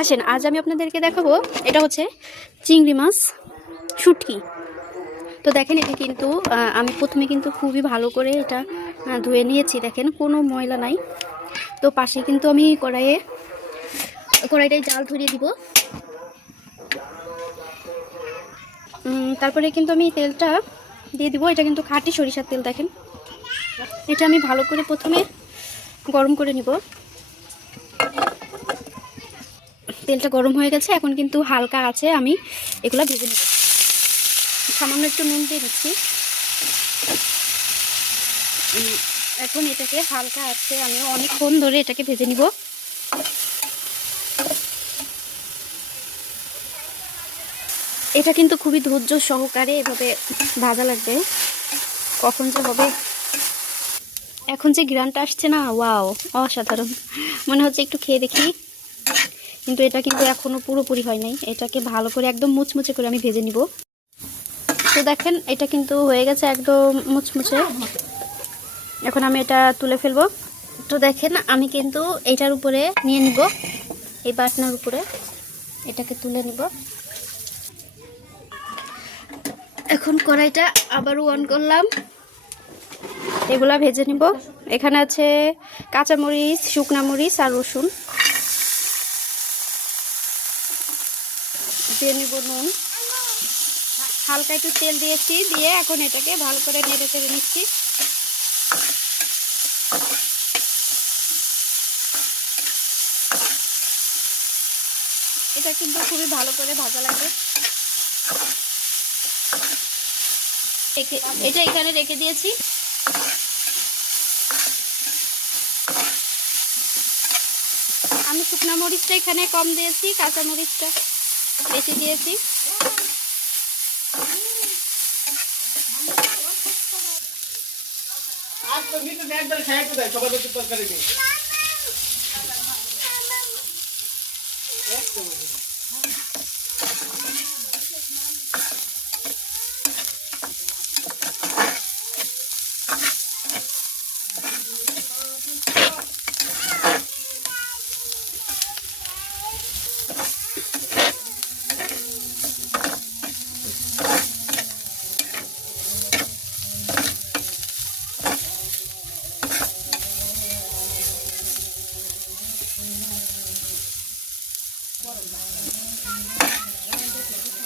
আসেন, আজ আমি আপনাদেরকে দেখাবো, এটা হচ্ছে চিংড়ি মাছ, শুটকি। তো দেখেন, এটা কিন্তু আমি প্রথমে কিন্তু খুবই ভালো করে এটা ধুয়ে নিয়েছি। দেখেন, কোনো ময়লা নাই। তো পাশে কিন্তু আমি কড়াইয়ে কড়াইটায় জাল ধরিয়ে দিব। তারপরে কিন্তু আমি তেলটা দিয়ে দিব। এটা কিন্তু খাঁটি সরিষার তেল, দেখেন। এটা আমি ভালো করে প্রথমে গরম করে নিব। তেলটা গরম হয়ে গেছে, এখন কিন্তু হালকা আছে আমি এগুলো ভেজে নেব। সামান্য একটু নুন দিয়ে দিচ্ছি। এখন এটাকে হালকা আছে, আমি অনেকক্ষণ ধরে এটাকে ভেজে নিব। এটা কিন্তু খুবই ধৈর্য সহকারে এভাবে ভাজা লাগবে। কখন যে হবে? এখন যে গ্রানটা আসছে না, ওয়াও, অসাধারণ। মনে হচ্ছে একটু খেয়ে দেখি। কিন্তু এটা কিন্তু এখনও পুরোপুরি হয় নাই। এটাকে ভালো করে একদম মুচমুচে করে আমি ভেজে নিব। তো দেখেন, এটা কিন্তু হয়ে গেছে একদম মুচমুচে। এখন আমি এটা তুলে ফেলব। তো দেখেন, আমি কিন্তু এটার উপরে নিয়ে নিব। এই বাটনার উপরে এটাকে তুলে নিব। এখন কড়াইটা আবারও অন করলাম। এগুলা ভেজে নিব। এখানে আছে কাঁচামরিচ, শুকনা মরিচ আর রসুন। দিয়ে নিব নুন। হালকা একটু তেল দিয়েছি, দিয়ে এখন এটাকে ভালো করে নেড়ে চেড়ে নিচ্ছি। এটা কিন্তু খুবই ভালো করে ভাজা লাগবে। এটা এখানে রেখে দিয়েছি। আমি শুকনো মরিচটা এখানে কম দিয়েছি, কাঁচা মরিচটা বেশি দিয়েছি। আজ তো মিটু একবার খাই তো সবাই একটু তরকারি 頑張れ!